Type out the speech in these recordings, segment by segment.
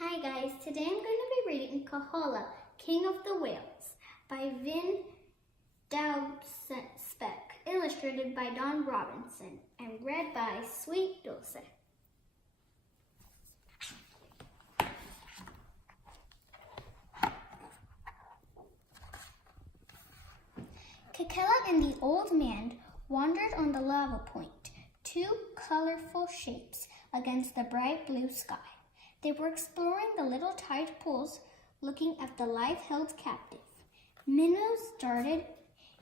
Hi guys, today I'm going to be reading Kohola, King of the Whales by Vince Daubenspeck, illustrated by Don Robinson, and read by Sweet Dulce. Kohola and the old man wandered on the lava point, two colorful shapes against the bright blue sky. They were exploring the little tide pools, looking at the life held captive. Minnows darted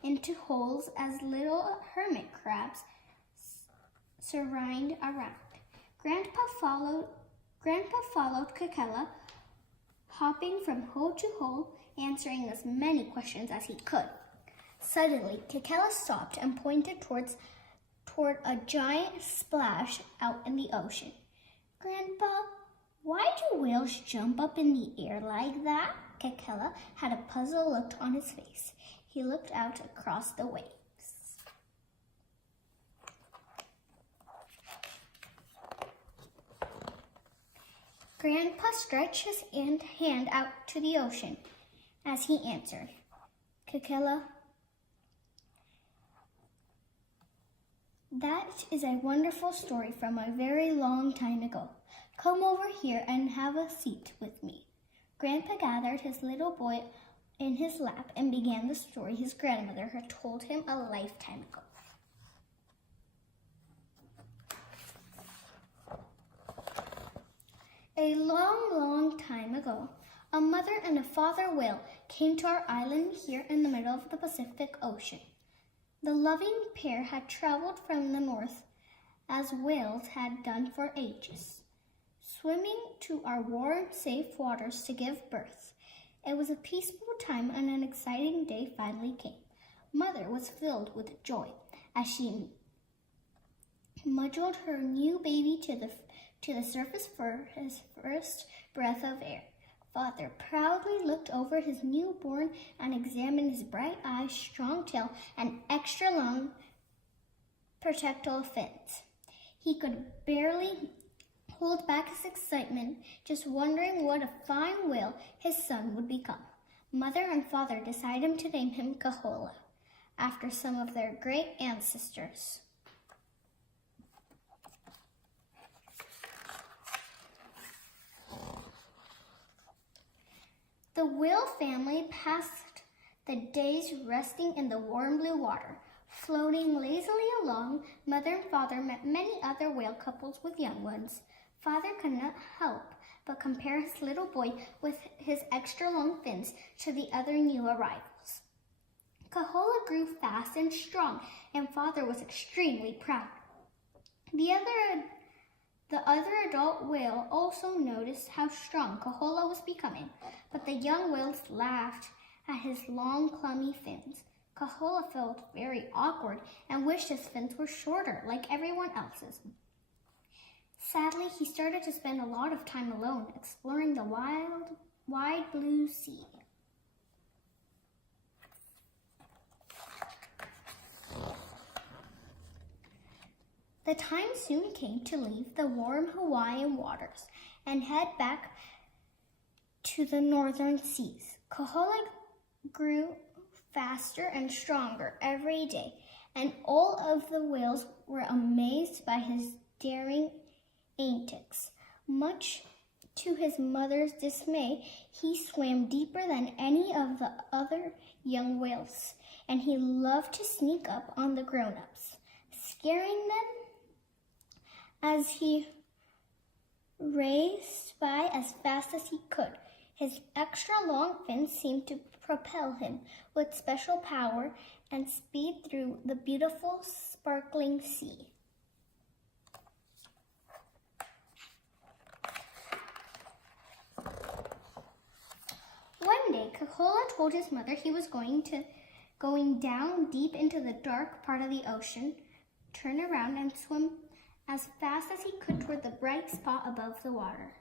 into holes as little hermit crabs scurried around. Grandpa followed Kohola, hopping from hole to hole, answering as many questions as he could. Suddenly, Kohola stopped and pointed toward a giant splash out in the ocean. Grandpa, why do whales jump up in the air like that? Kohola had a puzzled look on his face. He looked out across the waves. Grandpa stretched his hand out to the ocean as he answered. Kohola, that is a wonderful story from a very long time ago. Come over here and have a seat with me. Grandpa gathered his little boy in his lap and began the story his grandmother had told him a lifetime ago. A long, long time ago, a mother and a father whale came to our island here in the middle of the Pacific Ocean. The loving pair had traveled from the north as whales had done for ages, swimming to our warm, safe waters to give birth. It was a peaceful time and an exciting day finally came. Mother was filled with joy as she nudged her new baby to the surface for his first breath of air. Father proudly looked over his newborn and examined his bright eyes, strong tail, and extra long protectile fins. He could barely hold back his excitement, just wondering what a fine whale his son would become. Mother and father decided to name him Kohola, after some of their great ancestors. The whale family passed the days resting in the warm blue water. Floating lazily along, mother and father met many other whale couples with young ones. Father could not help but compare his little boy with his extra long fins to the other new arrivals. Kohola grew fast and strong, and father was extremely proud. The other adult whale also noticed how strong Kohola was becoming, but the young whales laughed at his long, clumsy fins. Kohola felt very awkward and wished his fins were shorter, like everyone else's. Sadly, he started to spend a lot of time alone, exploring the wide blue sea. The time soon came to leave the warm Hawaiian waters and head back to the northern seas. Kohola grew faster and stronger every day, and all of the whales were amazed by his daring antics. Much to his mother's dismay, he swam deeper than any of the other young whales, and he loved to sneak up on the grown-ups, scaring them as he raced by as fast as he could. His extra long fins seemed to propel him with special power and speed through the beautiful, sparkling sea. One day, Kohola told his mother he was going down deep into the dark part of the ocean, turn around and swim as fast as he could toward the bright spot above the water.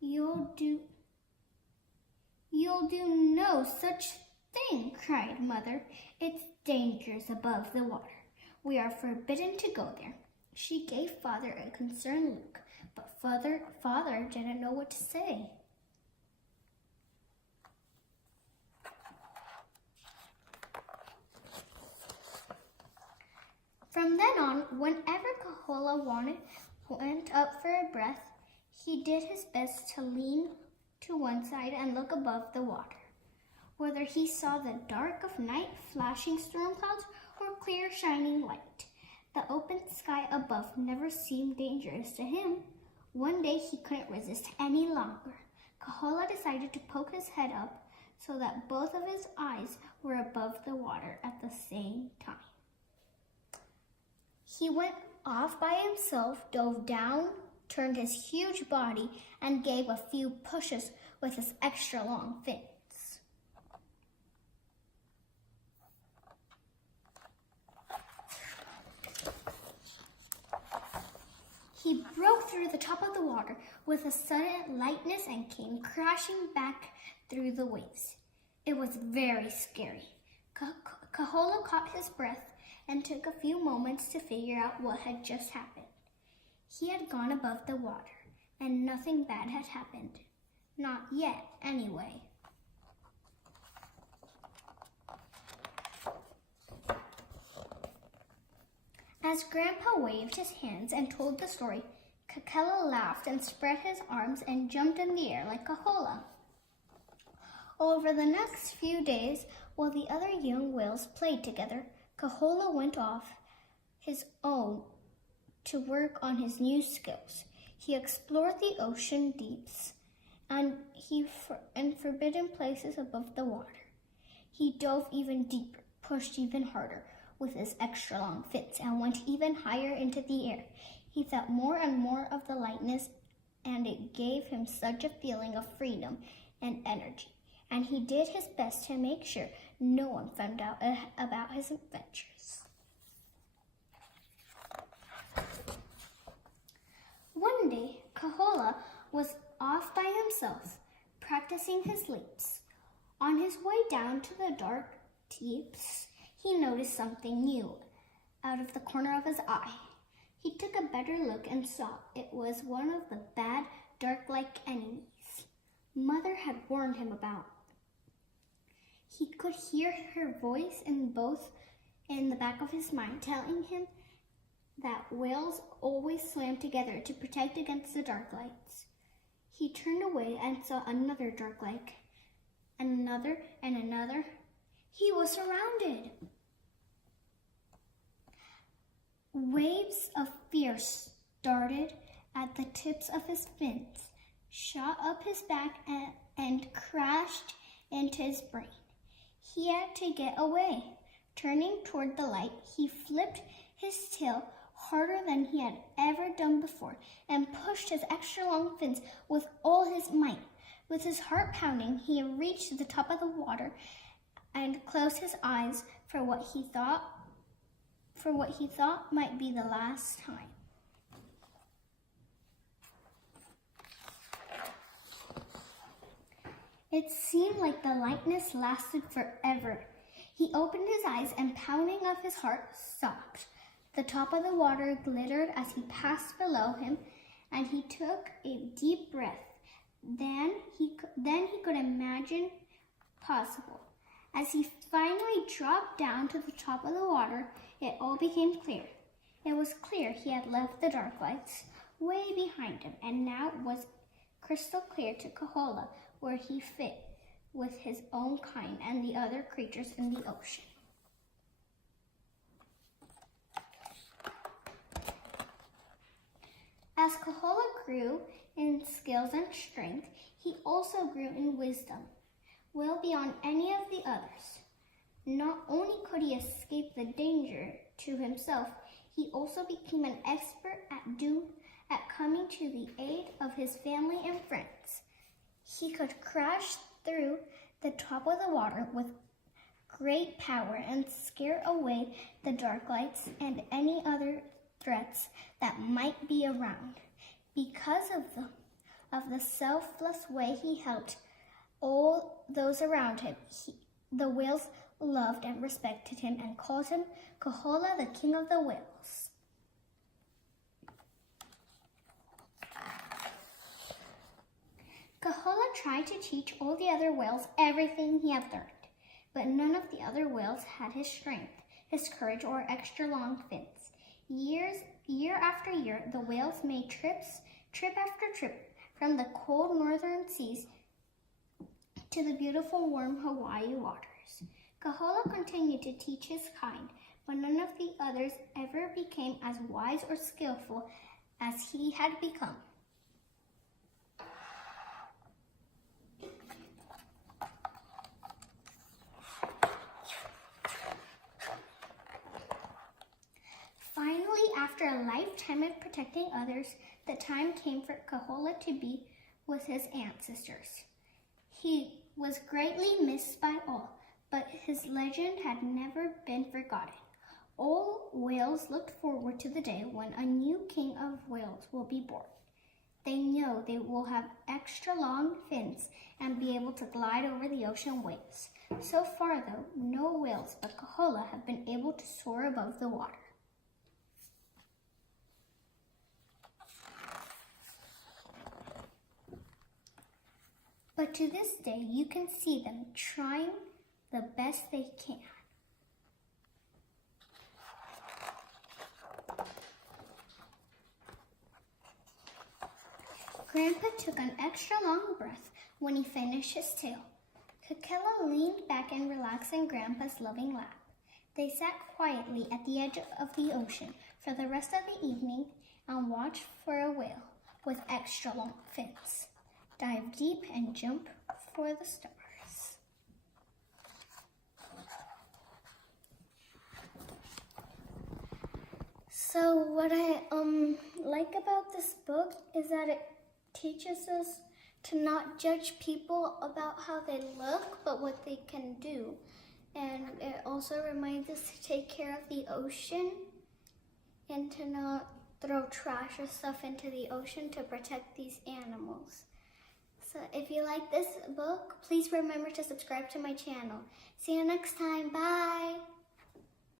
You'll do no such thing, cried Mother. It's dangerous above the water. We are forbidden to go there. She gave Father a concerned look, but father didn't know what to say. From then on, whenever Kohola went up for a breath, he did his best to lean to one side and look above the water. Whether he saw the dark of night, flashing storm clouds, or clear shining light, the open sky above never seemed dangerous to him. One day he couldn't resist any longer. Kohola decided to poke his head up so that both of his eyes were above the water at the same time. He went off by himself, dove down, turned his huge body, and gave a few pushes with his extra long fins. He broke through the top of the water with a sudden lightness and came crashing back through the waves. It was very scary. Kohola caught his breath and took a few moments to figure out what had just happened. He had gone above the water, and nothing bad had happened. Not yet, anyway. As Grandpa waved his hands and told the story, Kohola laughed and spread his arms and jumped in the air like Kohola. Over the next few days, while the other young whales played together, Kohola went off his own to work on his new skills. He explored the ocean deeps and forbidden places above the water. He dove even deeper, pushed even harder with his extra long fins, and went even higher into the air. He felt more and more of the lightness, and it gave him such a feeling of freedom and energy. And he did his best to make sure no one found out about his adventures. One day, Kohola was off by himself, practicing his leaps. On his way down to the dark deeps, he noticed something new out of the corner of his eye. He took a better look and saw it was one of the bad, dark-like enemies Mother had warned him about. He could hear her voice in the back of his mind, telling him that whales always swam together to protect against the dark lights. He turned away and saw another dark light, and another and another. He was surrounded. Waves of fear started at the tips of his fins, shot up his back, and crashed into his brain. He had to get away. Turning toward the light, he flipped his tail harder than he had ever done before and pushed his extra long fins with all his might. With his heart pounding, he reached the top of the water and closed his eyes for what he thought might be the last time. It seemed like the lightness lasted forever. He opened his eyes and pounding of his heart stopped. The top of the water glittered as he passed below him, and he took a deep breath. Then he could imagine possible. As he finally dropped down to the top of the water, it all became clear. It was clear he had left the dark lights way behind him, and now it was crystal clear to Kohola where he fit with his own kind and the other creatures in the ocean. As Kohola grew in skills and strength, he also grew in wisdom, well beyond any of the others. Not only could he escape the danger to himself, he also became an expert at coming to the aid of his family and friends. He could crash through the top of the water with great power and scare away the dark lights and any other threats that might be around. Because of the selfless way he helped all those around him, the whales loved and respected him and called him Kohola, the King of the Whales. tried to teach all the other whales everything he had learned, but none of the other whales had his strength, his courage, or extra long fins. Year after year, the whales made trip after trip from the cold northern seas to the beautiful warm Hawaii waters. Kohola continued to teach his kind, but none of the others ever became as wise or skillful as he had become. Finally, after a lifetime of protecting others, the time came for Kohola to be with his ancestors. He was greatly missed by all, but his legend had never been forgotten. All whales looked forward to the day when a new king of whales will be born. They know they will have extra long fins and be able to glide over the ocean waves. So far, though, no whales but Kohola have been able to soar above the water. But to this day, you can see them trying the best they can. Grandpa took an extra long breath when he finished his tale. Kohola leaned back and relaxed in Grandpa's loving lap. They sat quietly at the edge of the ocean for the rest of the evening and watched for a whale with extra long fins dive deep and jump for the stars. So what I like about this book is that it teaches us to not judge people about how they look, but what they can do. And it also reminds us to take care of the ocean and to not throw trash or stuff into the ocean to protect these animals. So if you like this book, please remember to subscribe to my channel. See you next time. Bye!